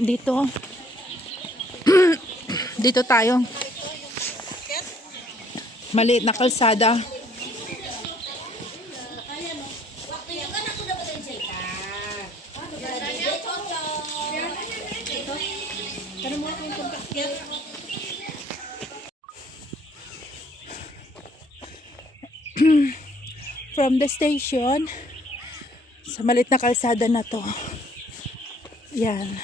Dito. Dito tayo. Maliit na kalsada. From the station sa maliit na kalsada na to. Yan.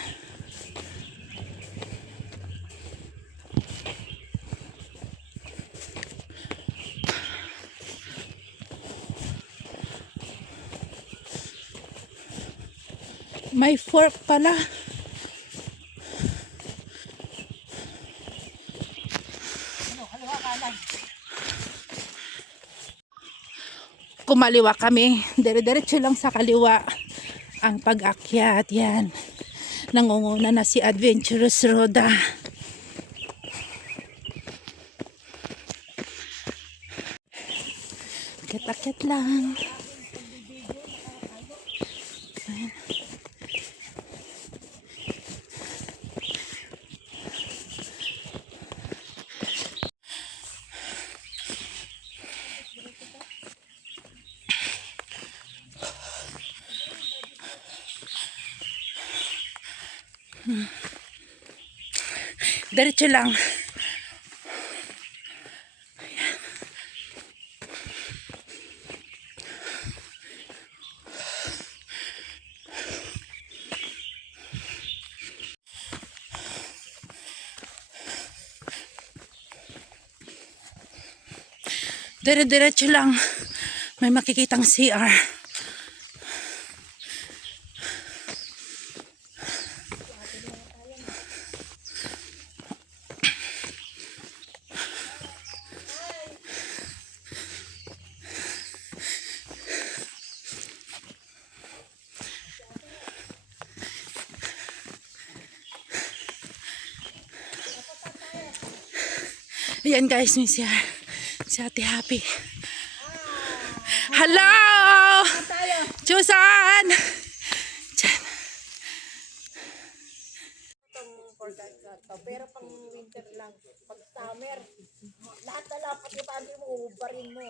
May fork pala. Kumaliwa kami. Dire-diretso lang sa kaliwa ang pag-akyat. Yan. Nangunguna na si Adventurous Roda. Akyat-akyat lang. Ayan. Diretso lang. Dire-diretso lang. May makikitang CR. Ayan guys, may CR. Si Ate Happy. Hello! Chusan! Diyan. Pero pang winter lang, pag summer, lahat na lapat yung pandi mo, ubarin mo.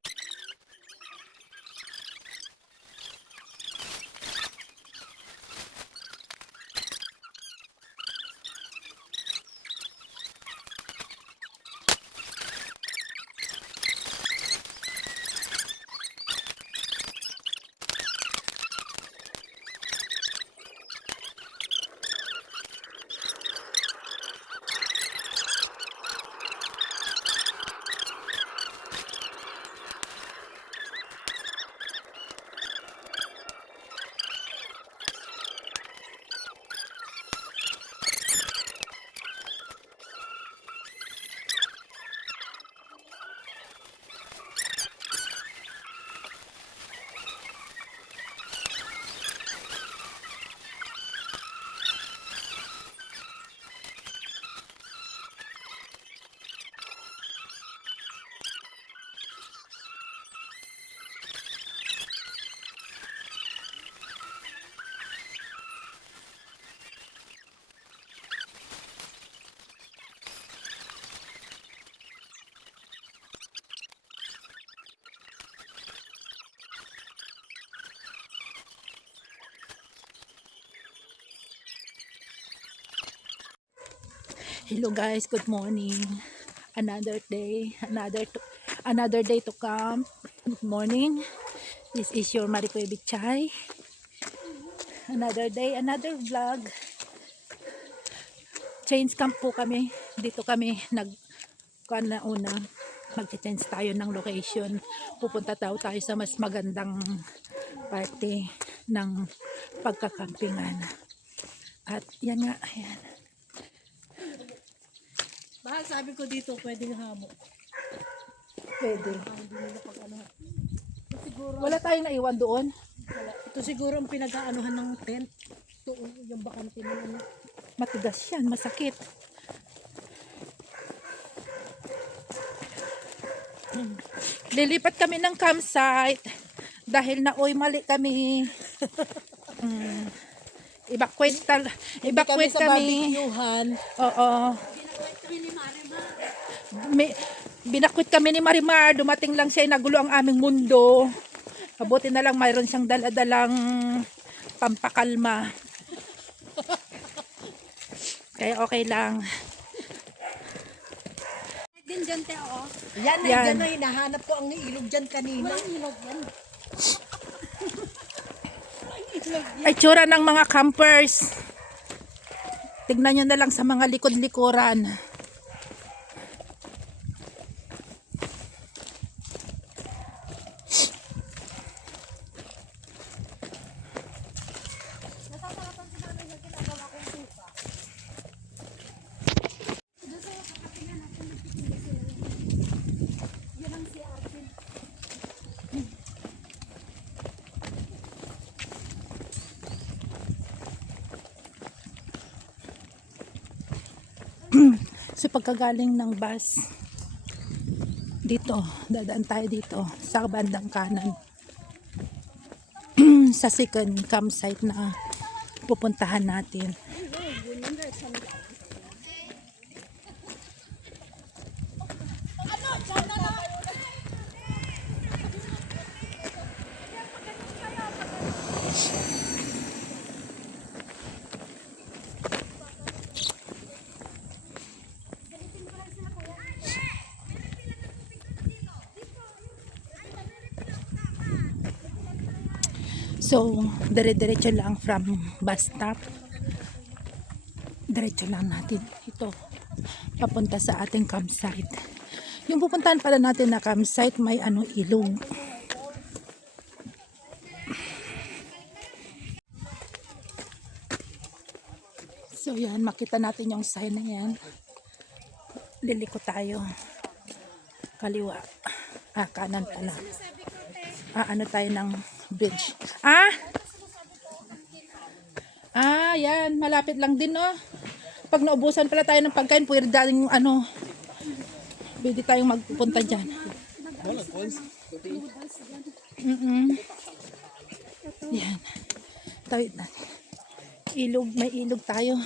Hello guys, good morning. Another day, another day to come. Good morning. This is your Maricoy Bichay. Another day, another vlog. Change camp po kami. Dito kami una. Mag-change tayo ng location. Pupunta tayo sa mas magandang parte ng pagkakampingan. At yan nga, ayan. Bahal sabi ko dito, pwede yung hamok. Pwede. Hindi nila pag ano. Siguro, Wala tayong naiwan doon. wala. Ito siguro ang pinag-aanuhan ng tent. Ito, yung bakante na ano. Matigas yan, masakit. Lilipat kami ng campsite dahil mali kami. Evacuate sa kami. barbecuehan. Oo. Binakwit kami ni Marimar. Dumating lang siya, nagulo ang aming mundo. Mabuti na lang mayroon siyang daladalang pampakalma. Kaya okay lang. Din dyan, te, oh. Yan, Yan. dyan na hinahanap ko ang ilog dyan kanina. Walang ilog yan. Ay, tsura ng mga campers. Tignan nyo na lang sa mga likod-likuran. So pagkagaling ng bus, dito, dadaan tayo dito sa bandang kanan. Sa second campsite na pupuntahan natin. So, dire-diretso lang from bus stop. Diretso lang natin ito papunta sa ating campsite. Yung pupuntahan pala natin na campsite may ilog. So yan, makita natin yung sign na yan. Liliko tayo. Kaliwa. Kanan pala. Ano tayo ng bridge. Yan. Malapit lang din, no? Pag naubusan pala tayo ng pagkain, pwede daling pwede tayong magpupunta dyan. Yan. Tawid natin. Ilog, may ilog tayo.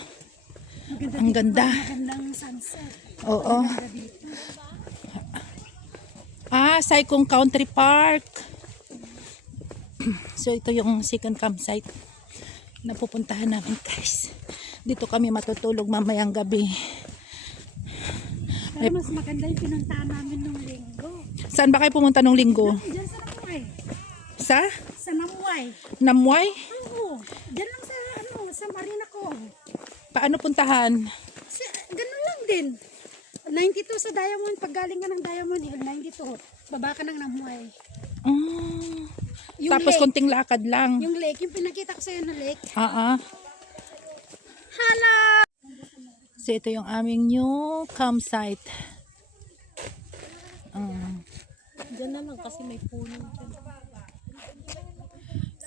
Ang ganda. Magandang sunset. Oo. Saikong Country Park. So ito yung second campsite na pupuntahan namin, guys. Dito kami matutulog mamayang gabi. Pero mas maganda yung pinuntahan namin nung linggo. Saan ba kayo pumunta nung linggo? Diyan sa Namuay. Sa Sa Namuay. Namuay? Oo. Diyan lang sa, sa Marina ko. Paano puntahan? Ganun lang din. 92 sa Diamond. Pag galing ka ng Diamond Hill, 92. Baba ka ng Namuay. Yung Tapos lake. konting lakad lang. Yung lake, yung pinakita ko sa'yo na lake. Hala! So ito yung aming new campsite. Dyan na lang kasi may puno dyan.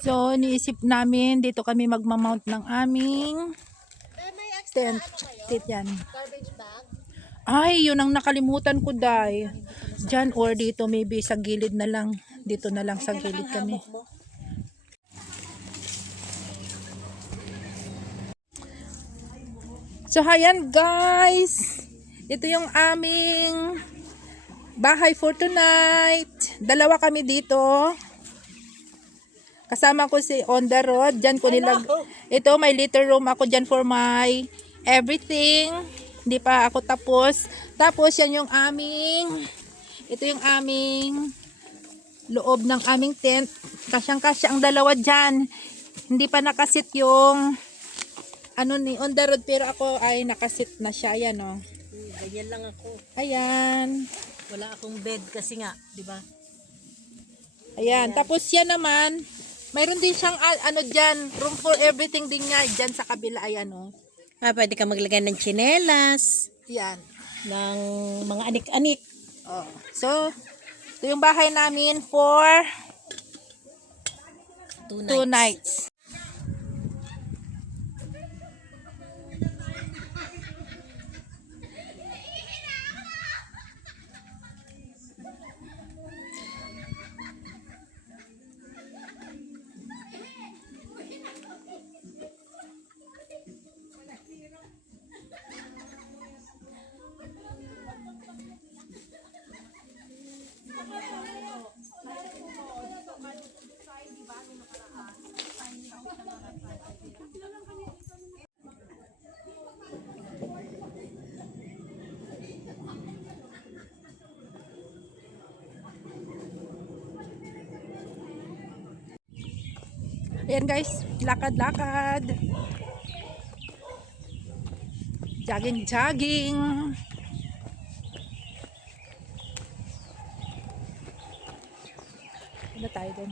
So niisip namin dito kami magmamount ng aming tent. Yan. Garbage bag? Ay, yun ang nakalimutan ko, Day. Diyan or dito, maybe sa gilid na lang. Dito na lang sa gilid kami. So, ayan guys. Ito yung aming bahay for tonight. Dalawa kami dito. Kasama ko si on the road. Diyan ko ito, may little room ako dyan for my everything. Hindi pa ako tapos. Tapos, yan yung ito yung aming loob ng aming tent. Kasyang-kasya ang dalawa dyan. Hindi pa nakasit yung on the road, pero ako ay nakasit na siya. Ayan, oh. Ganyan lang ako. Ayan. Wala akong bed kasi nga, di ba? Ayan. Tapos yan naman, mayroon din siyang dyan, room for everything din nga dyan sa kabila. Ayan, oh. Pwede ka maglagay ng tsinelas, Yan. ng mga anik-anik. Oh. So, ito yung bahay namin for 2 nights. Ayan guys, lakad-lakad. Jogging-jogging. Ano tayo dun?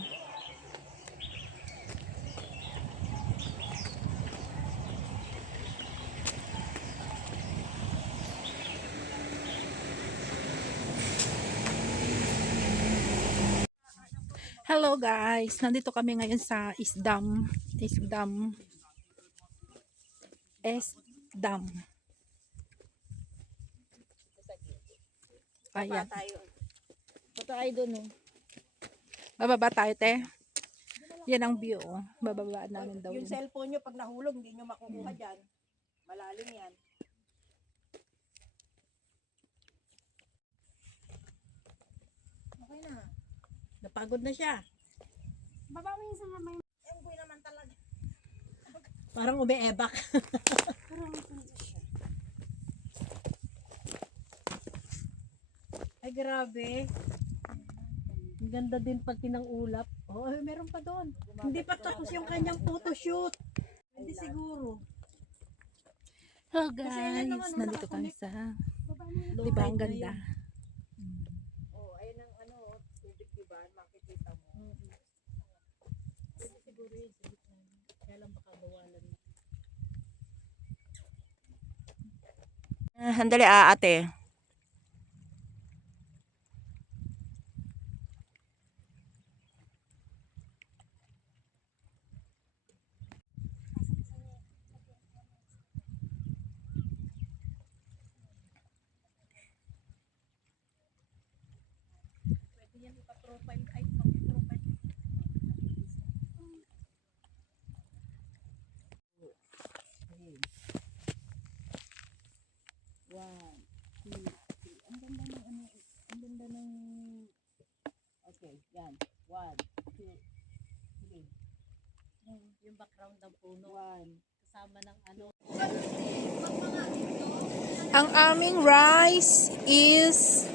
Hello guys, nandito kami ngayon sa Isdam. Ayan. Ito tayo doon, oh. Bababa tayo, te. Yan ang view, oh. Bababaan namin daw Yung yun. cellphone nyo, pag nahulog, hindi nyo makukuha dyan. Malalim yan. Okay na. Napagod na siya. Baba mo yung sa may Yung boy naman talaga. Parang umiebak. parang siya. Ay, grabe. Ang ganda din pati ng ulap. Oh, ay, meron pa doon. Hindi pa tapos yung kanyang photoshoot. Hindi siguro. Hello Kasi guys, yan naman, nandito kami nakakonect. sa, Baba mo yung di ba ang ganda? Oh, ayun ang ano, tubig, diba? Makikita mo. Siguro yun, sa gitna. Kaya lang baka bawalan. Handali ate. One, two, three. Ang ganda ng ano, ang ganda ng... Okay, yan. One, two, three. Yung background ng puno. One. Kasama ng ano. Ang aming rice is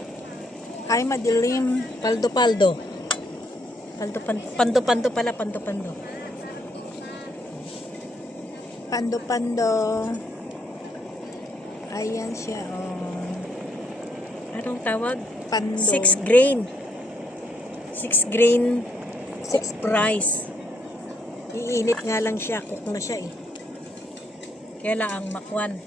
ay madilim. Paldo-paldo. Pando-pando pala, pando-pando. Pando-pando. Ayan siya, oh. Anong tawag? Pando. 6 grain. 6 grain cooked rice. Iinit nga lang siya, cook na siya eh. Kaya lang ang makwan.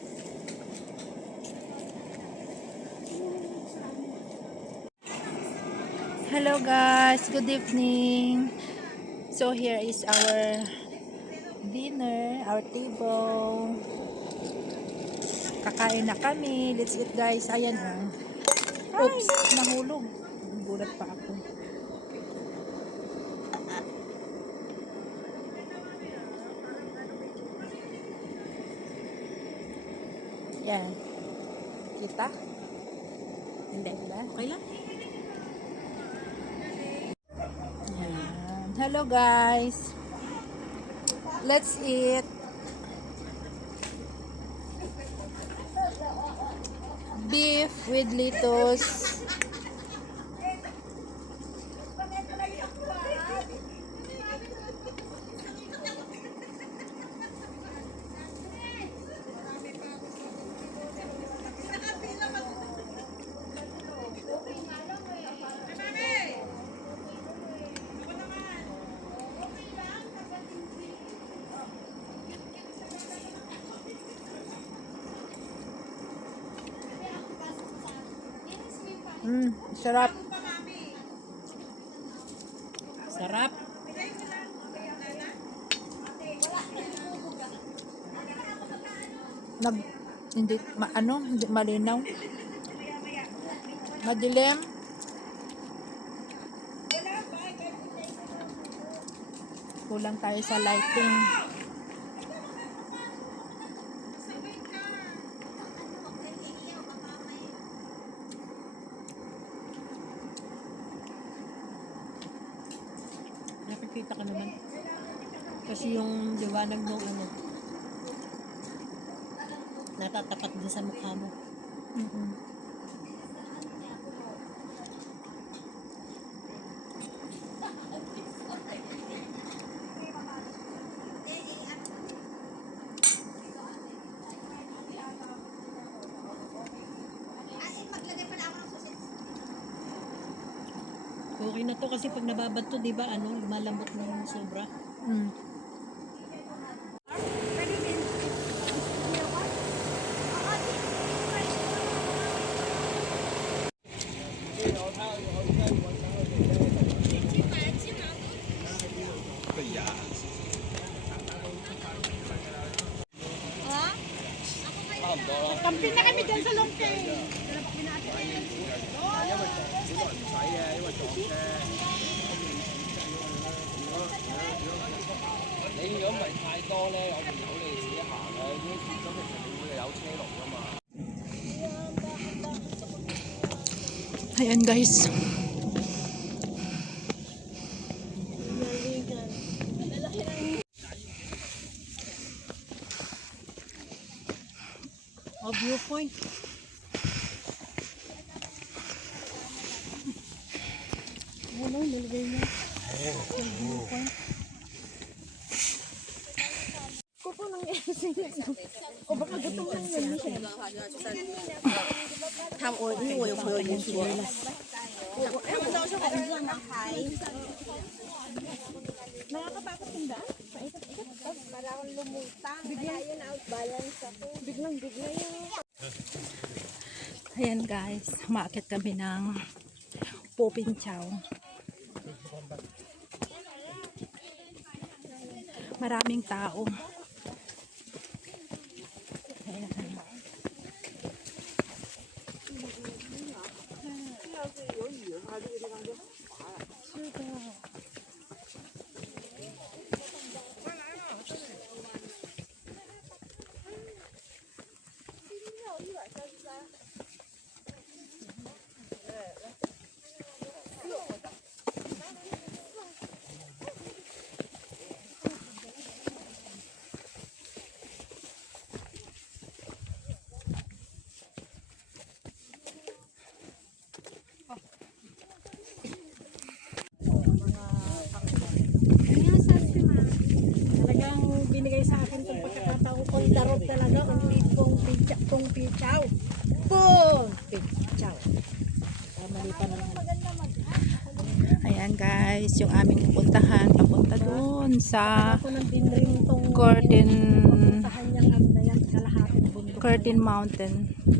Hello guys, good evening. So here is our dinner, our table. Kakain na kami. Let's eat guys. Ayan oh. Oops, nahulog. Gulat pa ako. Yan. Kita? Hindi ba? Okay lang? Yan. Hello guys. Let's eat. Beef with lettuce. Sarap. Sarap. Hindi hindi malinaw. Madilim. Kulang tayo sa lighting. Nakikita ka naman. Kasi yung liwanag ng ano, natatapat din sa mukha mo. Okay na to kasi pag nababad to, di ba, ano, lumalambot ng sobra. Mm. Camping na kami dyan sa Longke. Ayan guys. O, viewpoint. Ano, nalagay na. Viewpoint. 因为我有朋友已经说了，他们到时候晚上能排。Parang lumutang, kaya yun outbalance ako. Biglang-bigla yun. Ayan guys, umaakit kami ng Popinchaw. Maraming tao. Ayan. Talagang binigay sa akin itong pagkakataon kong darot talaga. Ulit kong pichaw. Boom! Pichaw. Mali pa naman. Ayan guys, yung aming puntahan papunta doon sa Ako nang dinrim tong Curtin sa kanyang ano na yan, kalahating bundok. Curtin Mountain,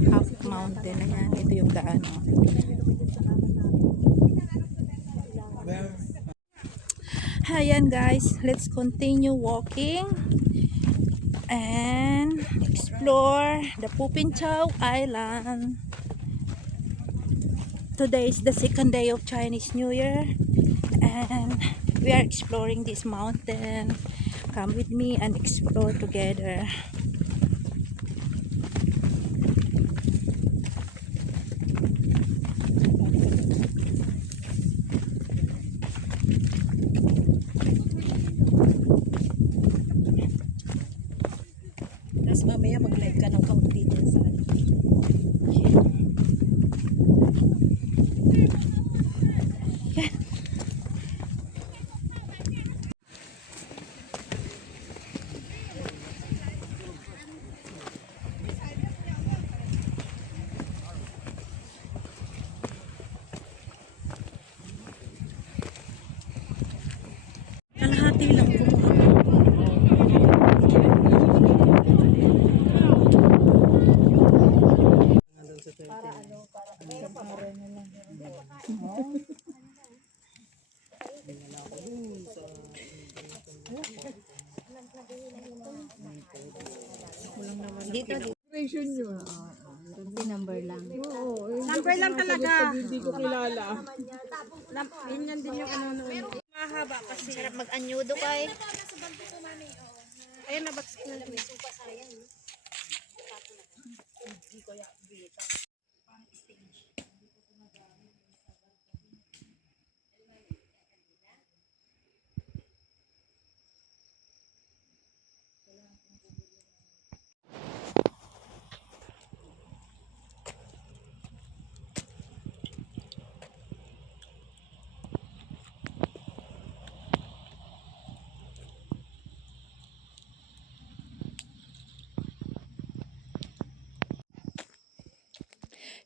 Half Mountain. Ayan, ito yung daan. Oh. Ayan guys, let's continue walking and explore the Pupinchaw Island. Today is the second day of Chinese New Year and we are exploring this mountain. Come with me and explore together. Tapos mamaya mag-live ka ng kaunti dyan sa ano. Kalahati lang kumuha. Number lang talaga. Hindi ko kilala. Yun yan din yung ano noon. Mahaba kasi. Sarap mag-anyudo kay. Ayun na bakit na lang.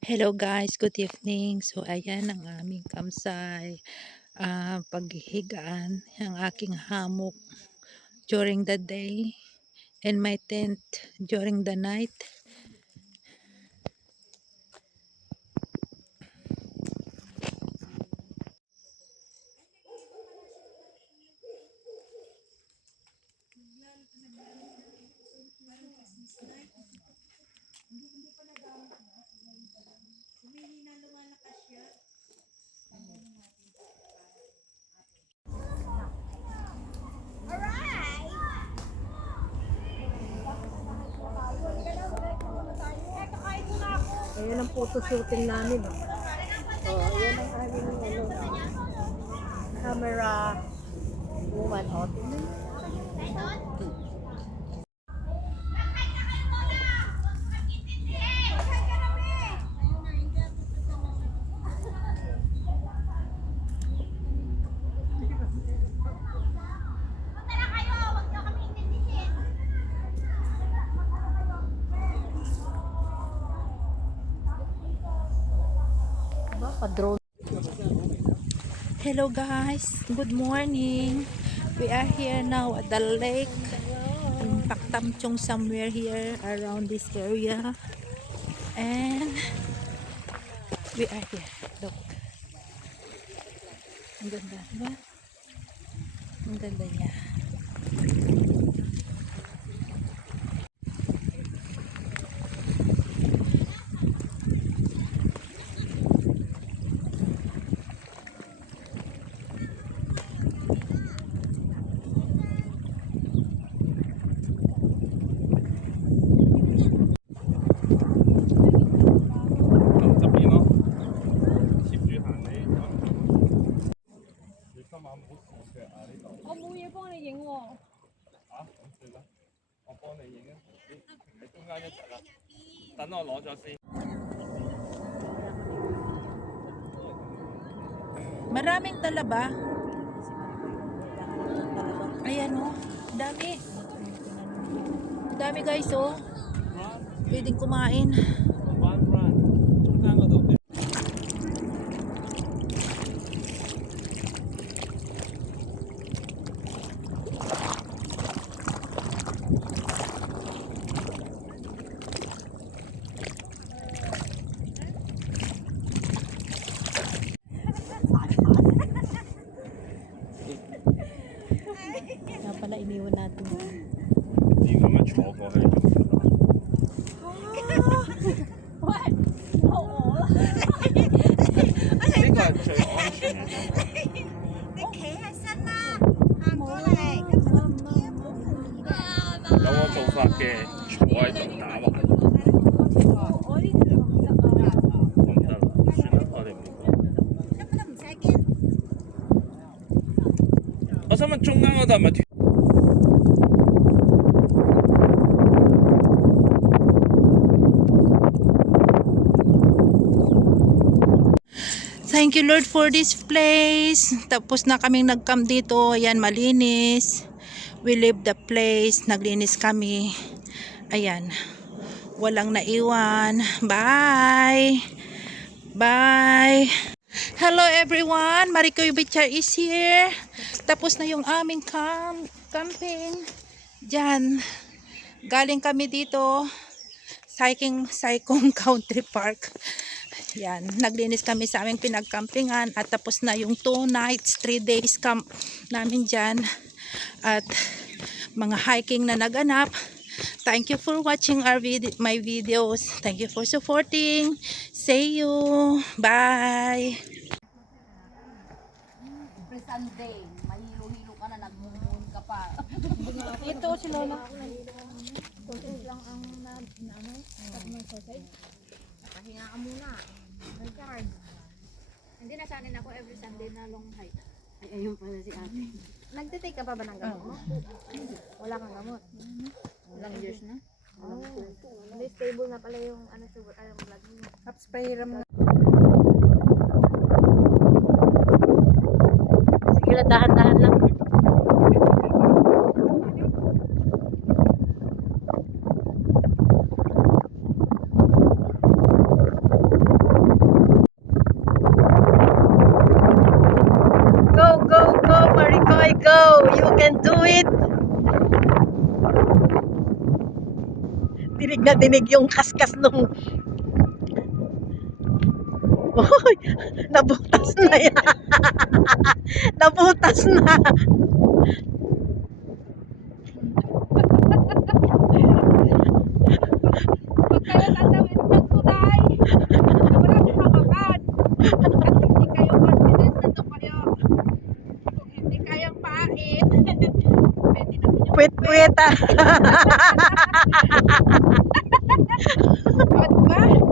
Hello guys, good evening. So ayan ang aming kamsay, paghihigaan, ang aking hammock during the day and my tent during the night. Ayan ang photo shooting namin. Ayan ang aming camera woman. Pa-drone. Hello guys, good morning. We are here now at the lake in Paktamchong, somewhere here around this area, and we are here. Look, ang ganda, diba? Ang ganda niya. Maraming talaba. Ayan oh, dami. Dami guys oh. Pwedeng kumain. Kaya pala iniwan natin. 你咁樣坐過去仲得啦。呢個係最安全嘅做法。有個做法嘅，坐喺度打橫。咁得啦，算啦，我哋唔講。我想問中間嗰度係咪斷？ Thank you Lord for this place. Tapos na kaming nag-camp dito. Ayan, malinis. We leave the place. Naglinis kami. Ayan. Walang naiwan. Bye. Bye. Hello everyone. Maricoy Bichar is here. Tapos na yung aming camping. Diyan. Galing kami dito. Saikong Country Park. Yan, naglinis kami sa aming pinagkampingan at tapos na yung 2 nights, 3 days camp namin dyan at mga hiking na naganap. Thank you for watching my videos. Thank you for supporting. See you. Bye. Every Sunday, mahilo-hilo ka na, nagmumuhon ka pa. Ito si Lola. Pahinga ka muna. Recharge. Hindi na sanin ako every Sunday na long hike. Ay, ayun pala si ate. Nagtitake ka pa ba ng gamot mo? Wala kang gamot. Ilang years na? Hindi stable na pala yung ano sugat alam mo blood mo. Tapos pahiram mo. Sige lang, dahan-dahan lang. dinig na dinig yung kaskas nung... Uy, nabutas na yan. Nabutas na. Pag kayo tatawid ng tulay, wala kang hawakan. At hindi kayo confident na doon kayo. Kung hindi kayang pain, pwede naman yung Puwit-puwit ah. Ba't ba?